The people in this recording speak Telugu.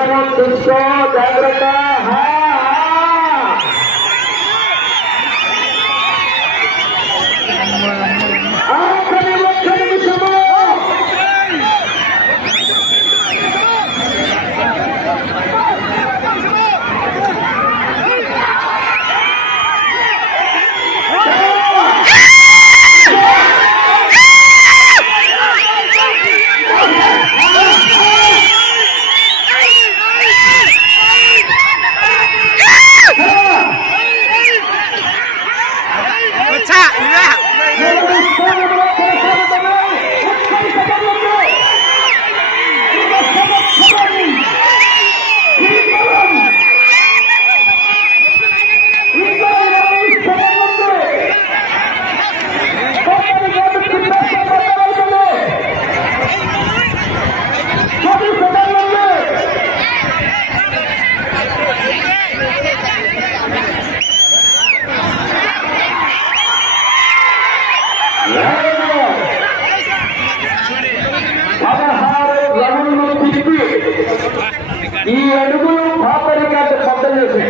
పరిశ్రమం తీసుకో జాగ్రత్త. హా ఈ అడుగులు పాప పద్ధతి చేసి